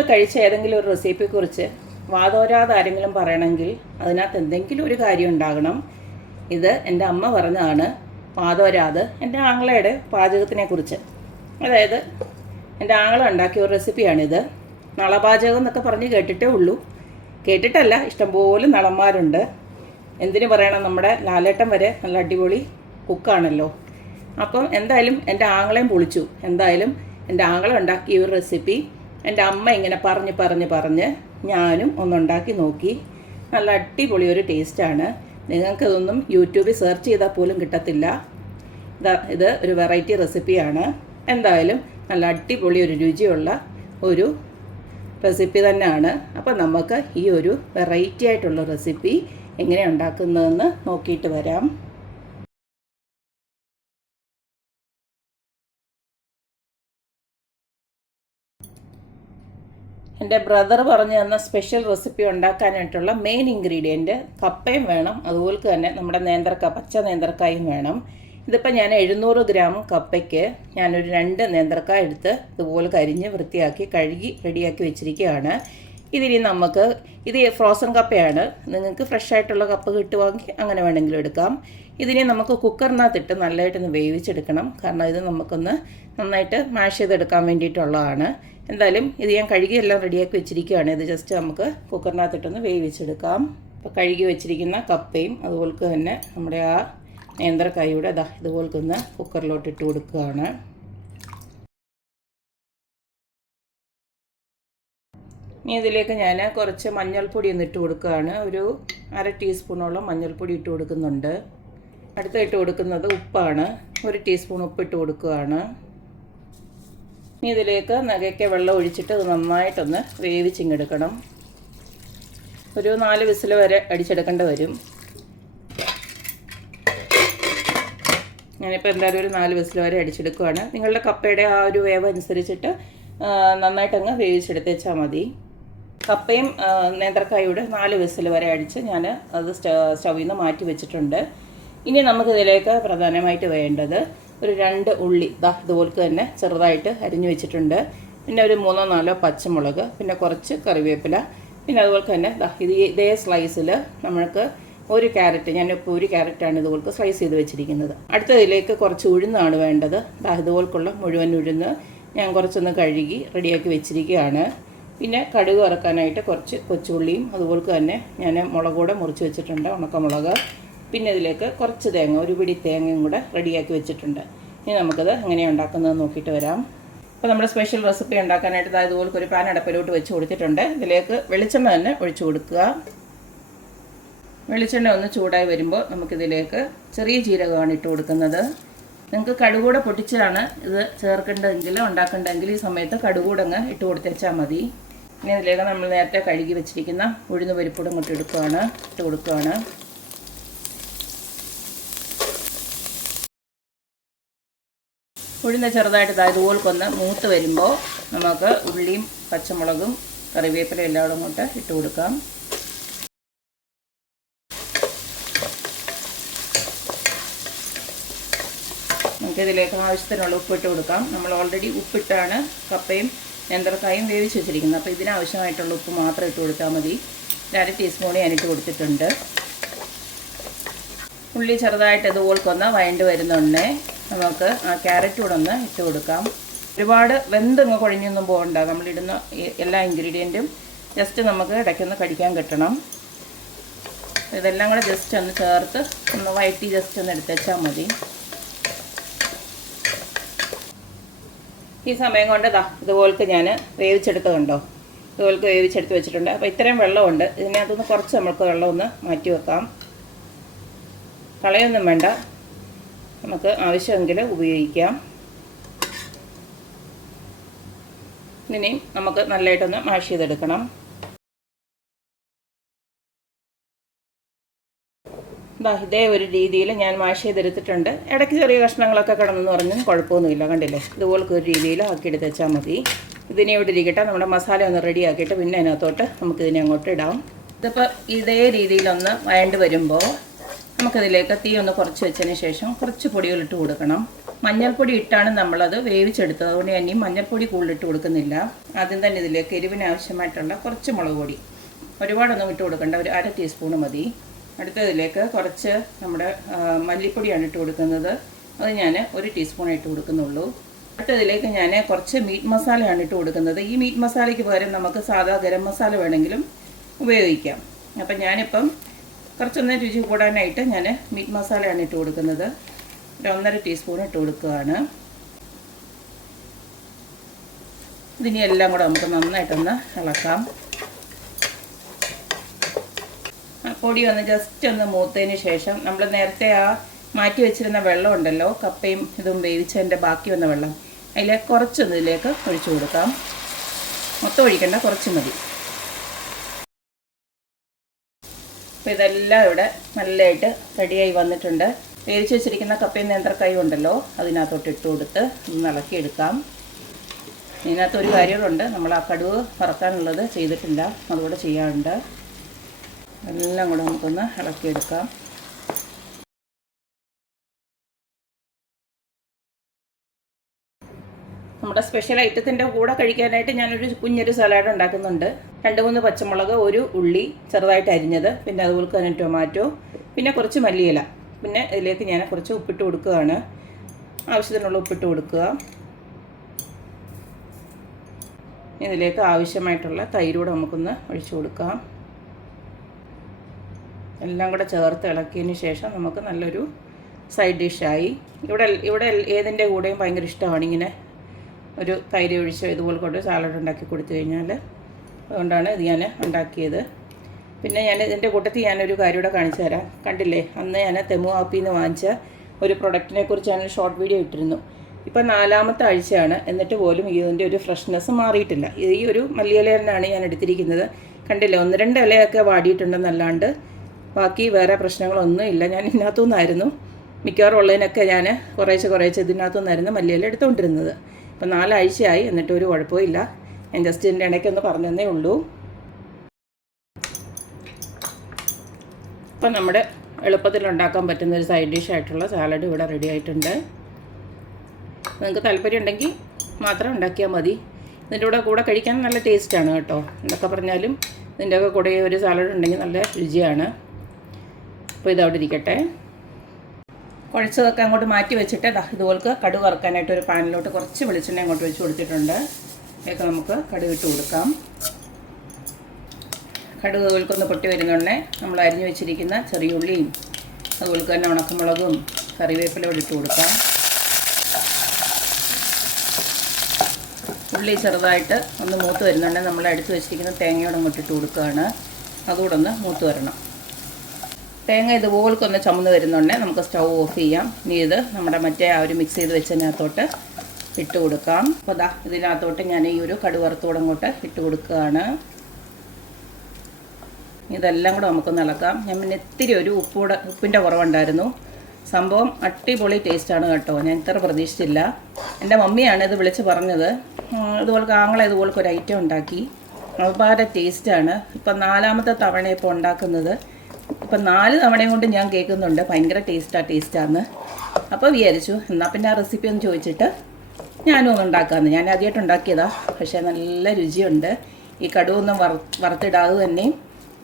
കഴിച്ച ഏതെങ്കിലും ഒരു റെസിപ്പിയെക്കുറിച്ച് വാതോരാതെ ആരെങ്കിലും പറയണമെങ്കിൽ അതിനകത്ത് എന്തെങ്കിലും ഒരു കാര്യം ഉണ്ടാകണം. ഇത് എന്റെ അമ്മ പറഞ്ഞതാണ് വാതോരാത് എന്റെ ആങ്ങളയുടെ പാചകത്തിനെ കുറിച്ച്. അതായത് എന്റെ ആങ്ങള ഉണ്ടാക്കിയ ഒരു റെസിപ്പിയാണിത് നളപാചകം എന്നൊക്കെ പറഞ്ഞ് കേട്ടിട്ടേ ഉള്ളൂ. കേട്ടിട്ടല്ല ഇഷ്ടംപോലെ നളന്മാരുണ്ട് എന്തിനു പറയണം നമ്മുടെ ലാലേട്ടൻ വരെ നല്ല അടിപൊളി കുക്കാണല്ലോ. അപ്പം എന്തായാലും എന്റെ ആങ്ങളെയും പൊളിച്ചു എന്തായാലും എന്റെ ആങ്ങളെ ഉണ്ടാക്കിയ ഒരു റെസിപ്പി എന്റെ അമ്മ ഇങ്ങനെ പറഞ്ഞ് പറഞ്ഞ് പറഞ്ഞ് ഞാനും ഒന്നുണ്ടാക്കി നോക്കി. നല്ല അടിപൊളി ഒരു ടേസ്റ്റാണ്. നിങ്ങൾക്കിതൊന്നും യൂട്യൂബിൽ സെർച്ച് ചെയ്താൽ പോലും കിട്ടത്തില്ല. ഇതാ ഇത് ഒരു വെറൈറ്റി റെസിപ്പിയാണ്. എന്തായാലും നല്ല അടിപൊളി ഒരു രുചിയുള്ള ഒരു റെസിപ്പി തന്നെയാണ്. അപ്പോൾ നമുക്ക് ഈ ഒരു വെറൈറ്റി ആയിട്ടുള്ള റെസിപ്പി എങ്ങനെ ഉണ്ടാക്കുന്നതെന്ന് നോക്കിയിട്ട് വരാം. എന്റെ ബ്രദർ പറഞ്ഞു തന്ന സ്പെഷ്യൽ റെസിപ്പി ഉണ്ടാക്കാനായിട്ടുള്ള മെയിൻ ഇൻഗ്രീഡിയന്റ് കപ്പയും വേണം. അതുപോലെ തന്നെ നമ്മുടെ നേന്ത്രക്ക പച്ച നേന്ത്രക്കായും വേണം. ഇതിപ്പോൾ ഞാൻ എഴുന്നൂറ് ഗ്രാം കപ്പയ്ക്ക് ഞാനൊരു രണ്ട് നേന്ത്രക്കായ എടുത്ത് ഇതുപോലെ കരിഞ്ഞ് വൃത്തിയാക്കി കഴുകി റെഡിയാക്കി വെച്ചിരിക്കുകയാണ്. ഇതിനി നമുക്ക് ഇത് ഫ്രോസൺ കപ്പയാണ്. നിങ്ങൾക്ക് ഫ്രഷ് ആയിട്ടുള്ള കപ്പ കിട്ടുവാണെങ്കിൽ അങ്ങനെ വേണമെങ്കിലും എടുക്കാം. ഇതിനെ നമുക്ക് കുക്കറിനകത്തിട്ട് നല്ലതായിട്ടൊന്ന് വേവിച്ചെടുക്കണം. കാരണം ഇത് നമുക്കൊന്ന് നന്നായിട്ട് മാഷ് ചെയ്തെടുക്കാൻ വേണ്ടിയിട്ടുള്ളതാണ്. എന്തായാലും ഇത് ഞാൻ കഴുകി എല്ലാം റെഡിയാക്കി വെച്ചിരിക്കുകയാണ്. ഇത് ജസ്റ്റ് നമുക്ക് കുക്കറിനകത്തിട്ടൊന്ന് വേവിച്ചെടുക്കാം. അപ്പോൾ കഴുകി വെച്ചിരിക്കുന്ന കപ്പയും അതുപോലെ തന്നെ നമ്മുടെ ആ നേന്ത്രക്കായൂടെ അതാ ഇതുപോലെ ഒന്ന് കുക്കറിലോട്ട് ഇട്ട് കൊടുക്കുകയാണ്. ഇനി ഇതിലേക്ക് ഞാൻ കുറച്ച് മഞ്ഞൾപ്പൊടി ഒന്ന് ഇട്ട് കൊടുക്കുകയാണ്. ഒരു അര ടീസ്പൂണോളം മഞ്ഞൾപ്പൊടി ഇട്ട് കൊടുക്കുന്നുണ്ട്. അടുത്ത ഇട്ട് കൊടുക്കുന്നത് ഉപ്പാണ്. ഒരു ടീസ്പൂൺ ഉപ്പ് ഇട്ട് കൊടുക്കുകയാണ്. ഇനി ഇതിലേക്ക് നകയ്ക്ക വെള്ളം ഒഴിച്ചിട്ട് അത് നന്നായിട്ടൊന്ന് വേവിച്ചിങ്ങെടുക്കണം. ഒരു നാല് വിസിൽ വരെ അടിച്ചെടുക്കേണ്ടി വരും. ഞാനിപ്പോൾ എന്തായാലും ഒരു നാല് വിസിൽ വരെ അടിച്ചെടുക്കുകയാണ് നിങ്ങളുടെ കപ്പയുടെ ആ ഒരു വേവ് അനുസരിച്ചിട്ട് നന്നായിട്ടങ്ങ് വേവിച്ചെടുത്തേച്ചാൽ മതി. കപ്പയും നേന്ത്രക്കായൂടെ നാല് വിസിൽ വരെ അടിച്ച് ഞാൻ അത് സ്റ്റവിൽ നിന്ന് മാറ്റി വെച്ചിട്ടുണ്ട്. ഇനി നമുക്കിതിലേക്ക് പ്രധാനമായിട്ട് വേണ്ടത് ഒരു രണ്ട് ഉള്ളി. ദാ ഇതുപോലെ തന്നെ ചെറുതായിട്ട് അരിഞ്ഞു വെച്ചിട്ടുണ്ട്. പിന്നെ ഒരു മൂന്നോ നാലോ പച്ചമുളക് പിന്നെ കുറച്ച് കറിവേപ്പില പിന്നെ അതുപോലെ തന്നെ ദാ ഇത് ഇതേ സ്ലൈസിൽ നമ്മൾക്ക് ഒരു ക്യാരറ്റ് ഞാനിപ്പോൾ ഒരു ക്യാരറ്റാണ് ഇതുപോലെ സ്ലൈസ് ചെയ്ത് വെച്ചിരിക്കുന്നത്. അടുത്തതിലേക്ക് കുറച്ച് ഉഴുന്നാണ് വേണ്ടത്. ദാ ഇതുപോലക്കുള്ള മുഴുവൻ ഉഴുന്ന് ഞാൻ കുറച്ചൊന്ന് കഴുകി റെഡിയാക്കി വെച്ചിരിക്കുകയാണ്. പിന്നെ കടുക് ഇറക്കാനായിട്ട് കുറച്ച് കൊച്ചുള്ളിയും അതുപോലെ തന്നെ ഞാൻ മുളക് കൂടെ മുറിച്ച് വെച്ചിട്ടുണ്ട് ഉണക്കമുളക്. പിന്നെ ഇതിലേക്ക് കുറച്ച് തേങ്ങ ഒരു പിടി തേങ്ങയും കൂടെ റെഡിയാക്കി വെച്ചിട്ടുണ്ട്. ഇനി നമുക്കത് എങ്ങനെയാണ് ഉണ്ടാക്കുന്നത് നോക്കിയിട്ട് വരാം. അപ്പോൾ നമ്മുടെ സ്പെഷ്യൽ റെസിപ്പി ഉണ്ടാക്കാനായിട്ട് ഇതാ ഇതുപോലെ ഒരു പാൻ അടപ്പിലോട്ട് വെച്ച് കൊടുത്തിട്ടുണ്ട്. ഇതിലേക്ക് വെളിച്ചെണ്ണ തന്നെ ഒഴിച്ചു കൊടുക്കുക. വെളിച്ചെണ്ണ ഒന്ന് ചൂടായി വരുമ്പോൾ നമുക്കിതിലേക്ക് ചെറിയ ജീരകമാണ് ഇട്ട് കൊടുക്കുന്നത്. നിങ്ങൾക്ക് കടുകൂടെ പൊട്ടിച്ചാണ് ഇത് ചേർക്കേണ്ടതെങ്കിൽ ഉണ്ടാക്കേണ്ടതെങ്കിൽ ഈ സമയത്ത് കടുകൂടങ്ങ് ഇട്ട് കൊടുത്തേച്ചാൽ മതി. ഇനി ഇതിലേക്ക് നമ്മൾ നേരത്തെ കഴുകി വെച്ചിരിക്കുന്ന ഉഴുന്ന് പരിപ്പൂടം ഇങ്ങോട്ട് എടുക്കുകയാണ് ഇട്ട് കൊടുക്കുകയാണ്. ഉഴുന്ന് ചെറുതായിട്ട് ഇതാ ഇതുപോൽക്കൊന്ന് മൂത്ത് വരുമ്പോൾ നമുക്ക് ഉള്ളിയും പച്ചമുളകും കറിവേപ്പിലയും എല്ലാം കൂടെ ഇട്ട് കൊടുക്കാം. നമുക്കിതിലേക്ക് ആവശ്യത്തിനുള്ള ഉപ്പിട്ട് കൊടുക്കാം. നമ്മൾ ഓൾറെഡി ഉപ്പിട്ടാണ് കപ്പയും നേന്ത്രക്കായും വേവിച്ച് വെച്ചിരിക്കുന്നത്. അപ്പോൾ ഇതിനാവശ്യമായിട്ടുള്ള ഉപ്പ് മാത്രം ഇട്ട് കൊടുത്താൽ മതി. അര ടീസ്പൂൺ ഞാനിട്ട് കൊടുത്തിട്ടുണ്ട്. ഉള്ളി ചെറുതായിട്ട് ഇതുപോൽക്കൊന്ന് വയണ്ട് വരുന്നുണ്ടേ. നമുക്ക് ആ ക്യാരറ്റ് കൂടെ ഒന്ന് ഇട്ട് കൊടുക്കാം. ഒരുപാട് വെന്തങ്ങ് കുഴഞ്ഞൊന്നും പോകണ്ട. നമ്മളിടുന്ന എല്ലാ ഇൻഗ്രീഡിയന്റും ജസ്റ്റ് നമുക്ക് ഇടയ്ക്കൊന്ന് കടിക്കാൻ കിട്ടണം. ഇതെല്ലാം കൂടെ ജസ്റ്റ് ഒന്ന് ചേർത്ത് ഒന്ന് വയറ്റി ജസ്റ്റ് ഒന്ന് എടുത്തുവെച്ചാൽ മതി. ഈ സമയം കൊണ്ട് ഇതാ ഇതുപോലത്തെ ഞാൻ വേവിച്ചെടുത്തതുണ്ടോ ഇതുപോലത്തെ വേവിച്ചെടുത്ത് വെച്ചിട്ടുണ്ട്. അപ്പോൾ ഇത്രയും വെള്ളമുണ്ട്. ഇതിനകത്തുനിന്ന് കുറച്ച് നമ്മൾക്ക് വെള്ളം ഒന്ന് മാറ്റി വെക്കാം. കളയൊന്നും വേണ്ട. നമുക്ക് ആവശ്യമെങ്കിൽ ഉപയോഗിക്കാം. ഇനി നമുക്ക് നല്ലതായിട്ടൊന്ന് മാഷ് ചെയ്തെടുക്കണം. ഇതാ ഒരു രീതിയിൽ ഞാൻ മാഷ് ചെയ്തെടുത്തിട്ടുണ്ട്. ഇടയ്ക്ക് ചെറിയ കഷ്ണങ്ങളൊക്കെ കിടന്നെന്ന് പറഞ്ഞു കുഴപ്പമൊന്നുമില്ല. കണ്ടില്ലേ? ഇതുപോലൊക്കെ ഒരു രീതിയിൽ ആക്കിയെടുത്ത് വെച്ചാൽ മതി. ഇതിനെ ഇവിടെ ഇരിക്കട്ടെ. നമ്മുടെ മസാല ഒന്ന് റെഡി ആക്കിയിട്ട് പിന്നെ അതിനകത്തോട്ട് നമുക്കിതിനെ അങ്ങോട്ട് ഇടാം. ഇതിപ്പോൾ ഇതേ രീതിയിലൊന്ന് വഴണ്ട് വരുമ്പോൾ നമുക്കതിലേക്ക് തീ ഒന്ന് കുറച്ച് വെച്ചതിന് ശേഷം കുറച്ച് പൊടികളിട്ട് കൊടുക്കണം. മഞ്ഞൾപ്പൊടി ഇട്ടാണ് നമ്മളത് വേവിച്ചെടുത്തത്. അതുകൊണ്ട് ഈ മഞ്ഞൾപ്പൊടി കൂടുതലിട്ട് കൊടുക്കുന്നില്ല. ആദ്യം തന്നെ ഇതിലേക്ക് എരിവിന് ആവശ്യമായിട്ടുള്ള കുറച്ച് മുളക് പൊടി. ഒരുപാടൊന്നും ഇട്ട് കൊടുക്കേണ്ട. ഒരു അര ടീസ്പൂൺ മതി. അടുത്തതിലേക്ക് കുറച്ച് നമ്മുടെ മല്ലിപ്പൊടിയാണ് ഇട്ട് കൊടുക്കുന്നത്. അത് ഞാൻ ഒരു ടീസ്പൂൺ ഇട്ട് കൊടുക്കുന്നുള്ളൂ. അടുത്തതിലേക്ക് ഞാൻ കുറച്ച് മീറ്റ് മസാലയാണ് ഇട്ട് കൊടുക്കുന്നത്. ഈ മീറ്റ് മസാലയ്ക്ക് പകരം നമുക്ക് സാധാ ഗരം മസാല വേണമെങ്കിലും ഉപയോഗിക്കാം. അപ്പം ഞാനിപ്പം കുറച്ചൊന്ന് രുചി കൂടാനായിട്ട് ഞാൻ മീറ്റ് മസാലയാണ് ഇട്ട് കൊടുക്കുന്നത്. ഒരു ഒന്നര ടീസ്പൂൺ ഇട്ട് കൊടുക്കുകയാണ്. ഇതിനി എല്ലാം കൂടെ നമുക്ക് നന്നായിട്ടൊന്ന് ഇളക്കാം. പൊടി ഒന്ന് ജസ്റ്റ് ഒന്ന് മൂത്തതിന് ശേഷം നമ്മൾ നേരത്തെ ആ മാറ്റി വെച്ചിരുന്ന വെള്ളം ഉണ്ടല്ലോ കപ്പയും ഇതും വേവിച്ചതിന്റെ ബാക്കി വന്ന വെള്ളം അതിലേക്ക് കുറച്ചൊന്ന് ഇതിലേക്ക് ഒഴിച്ചു കൊടുക്കാം. മൊത്തം ഒഴിക്കേണ്ട കുറച്ച് മതി. അപ്പോൾ ഇതെല്ലാം ഇവിടെ നല്ലതായിട്ട് റെഡിയായി വന്നിട്ടുണ്ട്. വേവിച്ച് വെച്ചിരിക്കുന്ന കപ്പയും നേന്ത്രക്കായും ഉണ്ടല്ലോ അതിനകത്തോട്ട് ഇട്ട് കൊടുത്ത് ഒന്ന് ഇളക്കിയെടുക്കാം. ഇതിനകത്ത് ഒരു കാര്യമുണ്ട് നമ്മൾ ആ കടുവ് വറക്കാനുള്ളത് ചെയ്തിട്ടില്ല അതുകൂടെ ചെയ്യാറുണ്ട്. എല്ലാം കൂടെ നമുക്കൊന്ന് ഇളക്കിയെടുക്കാം. നമ്മുടെ സ്പെഷ്യൽ ഐറ്റത്തിന്റെ കൂടെ കഴിക്കാനായിട്ട് ഞാനൊരു കുഞ്ഞൊരു സലാഡ് ഉണ്ടാക്കുന്നുണ്ട്. രണ്ട് മൂന്ന് പച്ചമുളക് ഒരു ഉള്ളി ചെറുതായിട്ട് അരിഞ്ഞത് പിന്നെ അതുപോലെ തന്നെ ടൊമാറ്റോ പിന്നെ കുറച്ച് മല്ലിയില. പിന്നെ ഇതിലേക്ക് ഞാൻ കുറച്ച് ഉപ്പിട്ട് കൊടുക്കുകയാണ്. ആവശ്യത്തിനുള്ള ഉപ്പിട്ട് കൊടുക്കുക. ഇതിലേക്ക് ആവശ്യമായിട്ടുള്ള തൈരൂടെ നമുക്കൊന്ന് ഒഴിച്ചു കൊടുക്കാം. എല്ലാം കൂടെ ചേർത്ത് ഇളക്കിയതിന് ശേഷം നമുക്ക് നല്ലൊരു സൈഡ് ഡിഷായി ഇവിടെ ഇവിടെ ഏതിന്റെ കൂടെയും ഭയങ്കര ഇഷ്ടമാണ് ഇങ്ങനെ ഒരു തൈര് ഒഴിച്ച് ഇതുപോലെ കൊണ്ട് സാലഡ് ഉണ്ടാക്കി കൊടുത്തു കഴിഞ്ഞാൽ അതുകൊണ്ടാണ് ഇത് ഞാൻ ഉണ്ടാക്കിയത്. പിന്നെ ഞാൻ ഇതിന്റെ കൂട്ടത്തിൽ ഞാനൊരു കാര്യം കൂടെ കാണിച്ചു തരാം. കണ്ടില്ലേ? അന്ന് ഞാൻ തെമു ആപ്പിൽ നിന്ന് വാങ്ങിച്ച ഒരു പ്രൊഡക്റ്റിനെ കുറിച്ച് ഞാൻ ഷോർട്ട് വീഡിയോ ഇട്ടിരുന്നു. ഇപ്പം നാലാമത്തെ ആഴ്ചയാണ്. എന്നിട്ട് പോലും ഇതിന്റെ ഒരു ഫ്രഷ്നെസ് മാറിയിട്ടില്ല. ഈ ഒരു മല്ലിയില തന്നെയാണ് ഞാൻ എടുത്തിരിക്കുന്നത്. കണ്ടില്ലേ? ഒന്ന് രണ്ട് ഇലയൊക്കെ വാടിയിട്ടുണ്ടെന്നല്ലാണ്ട് ബാക്കി വേറെ പ്രശ്നങ്ങളൊന്നും ഇല്ല. ഞാൻ ഇതിനകത്തുനിന്നായിരുന്നു. മിക്കവാറും ഉള്ളതിനൊക്കെ ഞാൻ കുറേശ്ശെ കുറേശ്ശെ ഇതിനകത്തുനിന്നായിരുന്നു മല്ലിയില എടുത്തുകൊണ്ടിരുന്നത്. ഇപ്പം നാലാഴ്ചയായി എന്നിട്ട് ഒരു കുഴപ്പമില്ല ഞാൻ ജസ്റ്റ് ഇതിന്റെ ഇടയ്ക്കൊന്ന് പറഞ്ഞതന്നേ ഉള്ളൂ. ഇപ്പം നമ്മുടെ എളുപ്പത്തിൽ ഉണ്ടാക്കാൻ പറ്റുന്ന ഒരു സൈഡ് ഡിഷ് ആയിട്ടുള്ള സാലഡ് ഇവിടെ റെഡി ആയിട്ടുണ്ട്. നിങ്ങൾക്ക് താല്പര്യം ഉണ്ടെങ്കിൽ മാത്രം ഉണ്ടാക്കിയാൽ മതി. ഇതിന്റെ കൂടെ കൂടെ കഴിക്കാൻ നല്ല ടേസ്റ്റാണ് കേട്ടോ. എന്തൊക്കെ പറഞ്ഞാലും ഇതിന്റെയൊക്കെ കൂടെ ഒരു സാലഡ് ഉണ്ടെങ്കിൽ നല്ല രുചിയാണ്. അപ്പോൾ ഇതവിടെ ഇരിക്കട്ടെ. കുഴച്ചതൊക്കെ അങ്ങോട്ട് മാറ്റി വെച്ചിട്ട് ഇതുപോലെ കടുക് വറുക്കാനായിട്ട് ഒരു പാനിലോട്ട് കുറച്ച് വെളിച്ചെണ്ണ അങ്ങോട്ട് വെച്ച് കൊടുത്തിട്ടുണ്ട്. ഇതൊക്കെ നമുക്ക് കടുക് ഇട്ട് കൊടുക്കാം. കടുക് അതുപോൽക്കൊന്ന് പൊട്ടി വരുന്നുണ്ടേ നമ്മൾ അരിഞ്ഞു വെച്ചിരിക്കുന്ന ചെറിയ ഉള്ളിയും അതുപോലെ തന്നെ ഉണക്കമുളകും കറിവേപ്പിലയോട് ഇട്ട് കൊടുക്കാം. ഉള്ളി ചെറുതായിട്ട് ഒന്ന് മൂത്ത് വരുന്നുണ്ടെങ്കിൽ നമ്മൾ എടുത്ത് വെച്ചിരിക്കുന്ന തേങ്ങയോട് അങ്ങോട്ട് ഇട്ട് കൊടുക്കുകയാണ്. അതുകൂടെ ഒന്ന് മൂത്ത് വരണം. തേങ്ങ ഇതുപോൽക്കൊന്ന് ചുമന്ന് വരുന്നുണ്ട്. നമുക്ക് സ്റ്റൗ ഓഫ് ചെയ്യാം. ഇനി ഇത് നമ്മുടെ മറ്റേ ആ ഒരു മിക്സ് ചെയ്ത് വെച്ചതിനകത്തോട്ട് ഇട്ട് കൊടുക്കാം. അപ്പോൾ ദാ ഇതിനകത്തോട്ട് ഞാൻ ഈ ഒരു കടുവറുത്തോടെ അങ്ങോട്ട് ഇട്ട് കൊടുക്കുകയാണ്. ഇതെല്ലാം കൂടെ നമുക്കൊന്ന് ഇളക്കാം. ഞാൻ പിന്നെ ഇത്തിരി ഒരു ഉപ്പൂടെ ഉപ്പിന്റെ കുറവുണ്ടായിരുന്നു. സംഭവം അടിപൊളി ടേസ്റ്റാണ് കേട്ടോ. ഞാൻ ഇത്ര പ്രതീക്ഷിച്ചില്ല. എന്റെ മമ്മിയാണ് ഇത് വിളിച്ച് പറഞ്ഞത്. ഇതുപോലെ ആങ്ങളെ ഇതുപോലൊക്കെ ഒരു ഐറ്റം ഉണ്ടാക്കി. വളരെ ടേസ്റ്റാണ് ഇപ്പം നാലാമത്തെ തവണ ഇപ്പോൾ ഉണ്ടാക്കുന്നത്. ഇപ്പം നാല് തവണയും കൊണ്ട് ഞാൻ കേൾക്കുന്നുണ്ട്. ഭയങ്കര ടേസ്റ്റാണ് ടേസ്റ്റാന്ന് അപ്പോൾ വിചാരിച്ചു എന്നാൽ പിന്നെ ആ റെസിപ്പി ഒന്ന് ചോദിച്ചിട്ട് ഞാനും ഒന്ന് ഉണ്ടാക്കാമെന്ന് ഞാൻ ആദ്യമായിട്ട് ഉണ്ടാക്കിയതാണ് പക്ഷേ നല്ല രുചിയുണ്ട്. ഈ കടുവൊന്നും വറ വറുത്തിടാതെ തന്നെ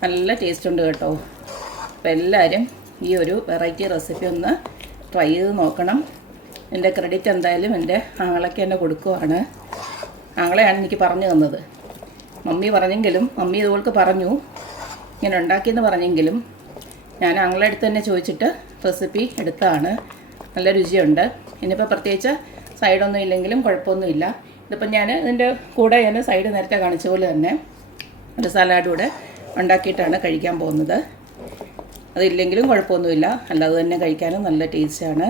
നല്ല ടേസ്റ്റ് ഉണ്ട് കേട്ടോ. അപ്പോൾ എല്ലാവരും ഈ ഒരു വെറൈറ്റി റെസിപ്പി ഒന്ന് ട്രൈ ചെയ്ത് നോക്കണം. എന്റെ ക്രെഡിറ്റ് എന്തായാലും എന്റെ ആങ്ങളൊക്കെ തന്നെ കൊടുക്കുവാണ്. ആങ്ങളെയാണ് എനിക്ക് പറഞ്ഞു തന്നത്. മമ്മി പറഞ്ഞെങ്കിലും മമ്മി ഇതുപോൾക്ക് പറഞ്ഞു. ഇങ്ങനെ ഉണ്ടാക്കിയെന്ന് പറഞ്ഞെങ്കിലും ഞാൻ ആങ്ങളെ അടുത്ത് തന്നെ ചോദിച്ചിട്ട് റെസിപ്പി എടുത്തതാണ്. നല്ല രുചിയുണ്ട്. ഇനിയിപ്പോൾ പ്രത്യേകിച്ച് സൈഡൊന്നും ഇല്ലെങ്കിലും കുഴപ്പമൊന്നുമില്ല ഇതിപ്പോൾ ഞാൻ ഇതിന്റെ കൂടെ ഞാൻ സൈഡ് നേരത്തെ കാണിച്ച പോലെ തന്നെ ഒരു സലാഡ് കൂടെ ഉണ്ടാക്കിയിട്ടാണ് കഴിക്കാൻ പോകുന്നത്. അതില്ലെങ്കിലും കുഴപ്പമൊന്നുമില്ല അല്ലാതെ തന്നെ കഴിക്കാനും നല്ല ടേസ്റ്റാണ്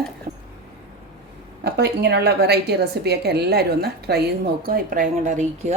അപ്പോൾ ഇങ്ങനെയുള്ള വെറൈറ്റി റെസിപ്പിയൊക്കെ എല്ലാവരും ഒന്ന് ട്രൈ ചെയ്ത് നോക്കുക അഭിപ്രായങ്ങൾ അറിയിക്കുക.